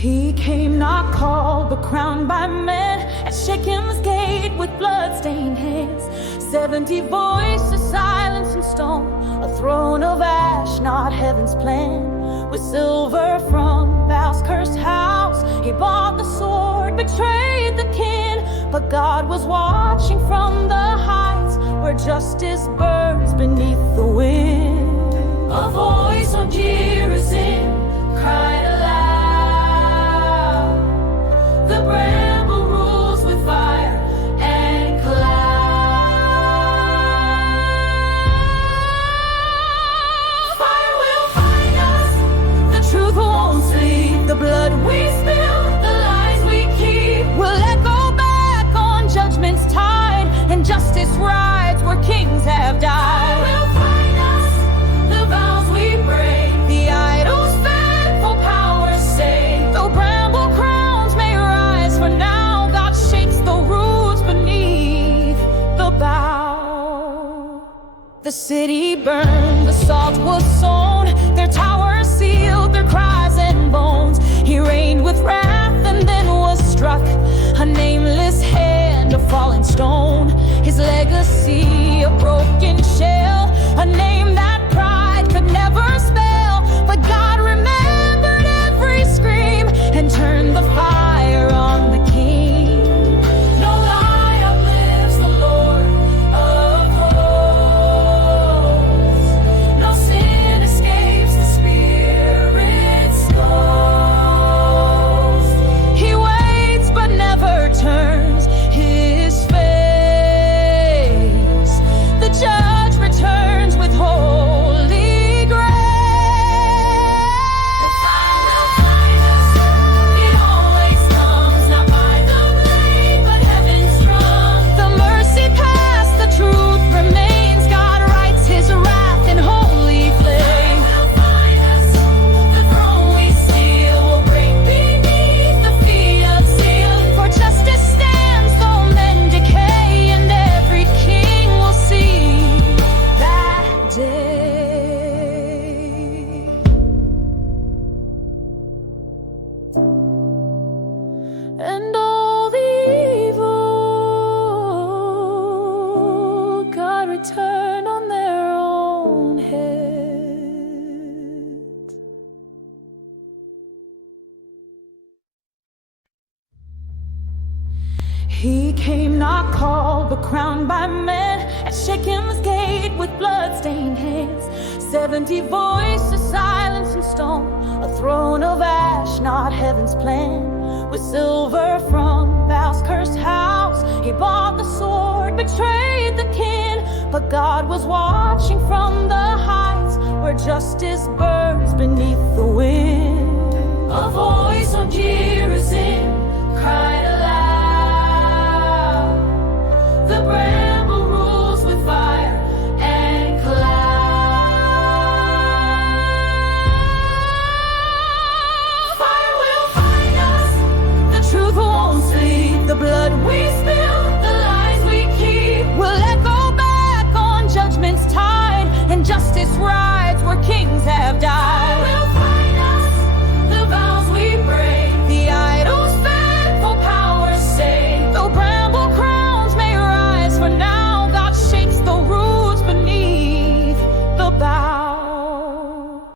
He came not called but crowned by men at Shechem's gate with blood-stained hands. 70 voices silenced in stone, a throne of ash, not heaven's plan. With silver from Baal's cursed house, he bought the sword, betrayed the kin. But God was watching from the heights, where justice burns beneath the wind. A voice on Gerizim cried aloud, the bramble rules with fire and cloud. Fire will find us, the truth won't sleep. The blood we spill, the lies we keep, will echo back on judgment's tide, and justice rides where kings have died. Fire will find us, the vows we break, the idols fed for power's sake. Though bramble crowns may rise, for now God shakes the roots beneath the bough. The city burned, the salt was sown, their towers sealed, their cries and bones. He reigned with wrath and then was struck, a nameless hand, a fallen stone. His legacy, a broken shell, a name that pride could never spell. But God remembered every scream and turned the fire on the king. No lie uplifts the Lord of hosts, no sin escapes the Spirit's ghost. He waits but never turns his face. The judge returns with holy grace. The fire will find us, it always comes, not by the blade, but heaven's drum. The mercy past, the truth remains, God writes his wrath in holy flame. The fire will find us, the throne we steal will break beneath the feet of zeal. For justice stands though men decay, and every king will see that day. And all the evil God return on their own head. He came not called but crowned by men at Shechem's gate with blood-stained hands. 70 voices silenced in stone, a throne of ash, not heaven's plan. With silver from Baal's cursed house, he bought the sword, betrayed the kin. But God was watching from the heights, where justice burned